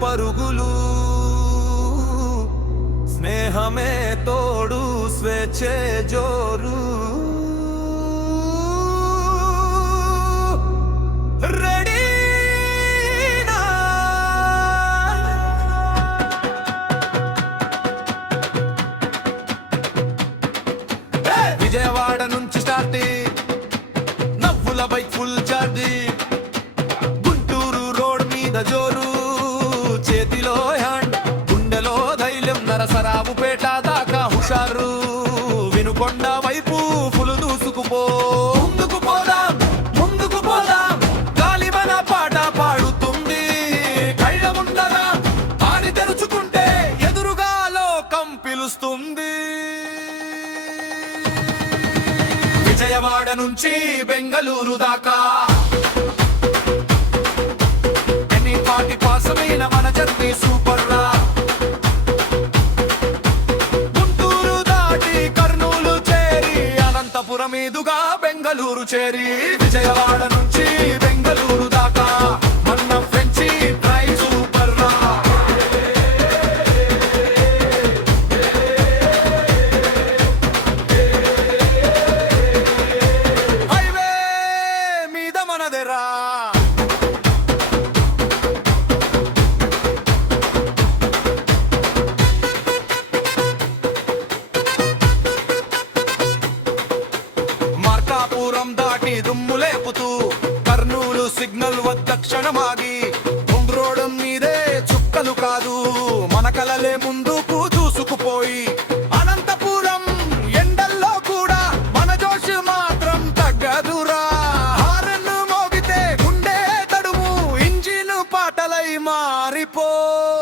పరుగులు, స్నేహమే తోడు స్వేచ్ఛే జోరు. విజయవాడ నుంచి స్టార్ట్, నవ్వుల bike full charge, Guntur road మీద జోరు, చేతిలో హ్యాండ్, గుండెలో ధైర్యం, నరసరావుపేట దాకా హుషారు. వినుకొండ వైపు ఫుల్ దూసుకుపో, ముందుకు పోదాం ముందుకు పోదాం, గాలి మన పాట పాడుతుంది. కళ్ళ ముందర ఆని తెరుచుకుంటే ఎదురుగా లోకం పిలుస్తుంది. విజయవాడ నుంచి బెంగళూరు దాకా ఎన్ని పాటి పాసమైన మన జర్నీ సూపర్ రా. గుంటూరు దాటి కర్నూలు చేరి, అనంతపురం మీదుగా బెంగళూరు చేరి, విజయవాడ నుంచి బెంగళూరు దాకా మన ఫ్రెంచి ట్రై సూపర్ రా. మార్కాపురం దాటి దుమ్ము లేపుతూ, కర్నూలు సిగ్నల్ వద్ద క్షణమాగి, రోడ్డు మీదే చుక్కలు కాదు మన కలలే ముందుకు దూసుకుపోయి, అనంతపురం ఎండల్లో కూడా మన జోష్ మాత్రం తగ్గదురా. హారన్ మోగితే గుండె తడుము, ఇంజిన్ పాటలై మారిపో.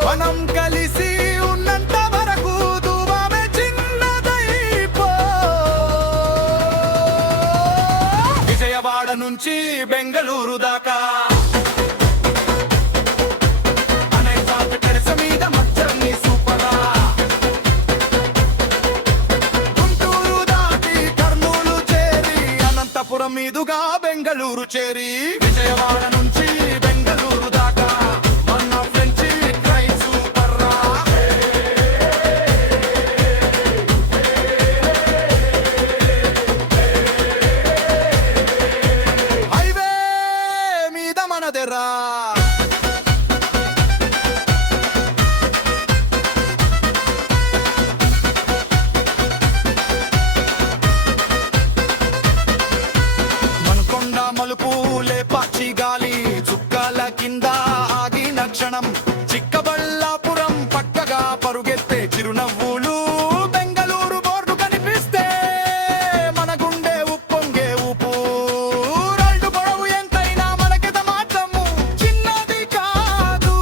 మనం కలిసి ఉన్నంత వరకు దూవమే చిన్నదైపో. విజయవాడ నుంచి బెంగళూరు దాకా మీద మచ్చర్ని సూపరా. గుంటూరు దాటి కర్నూలు చేరి, అనంతపురం మీదుగా బెంగళూరు చేరి, విజయవాడ నుంచి బెంగళూరు దాకా మన ఫ్రెంచి ట్రై సూపర్ రా. హైవే మీద మనదెరా. మలుపు లేపాచి గాలి, చుక్కల కింద ఆగిన క్షణం, చిక్కబళ్ళాపురం పక్కగా పరుగెత్తే చిరునవ్వులు, బెంగళూరు బోర్డు కనిపిస్తే మన గుండె ఉప్పొంగే ఊపు. రైలు పొడవు ఎంతైనా మనకిద మాత్రము చిన్నది కాదు.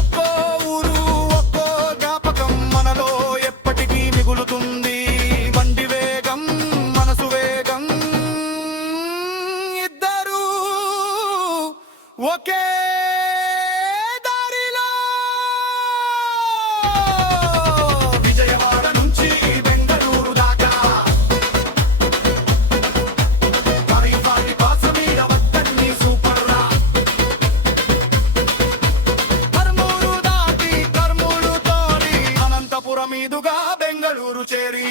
ఒక్కో ఊరు ఒక్కో జ్ఞాపకం మనలో ఎప్పటికీ మిగులుతుంది. బండి వేగం మనసు వేగం, ఒకే దారిలో. విజయవాడ నుంచి బెంగళూరు దాకా పాటి పాస మీద వద్దన్ని సూపర్ రా. కర్నూలు దాటి కర్నూలు తోని, అనంతపురం మీదుగా బెంగళూరు చేరి,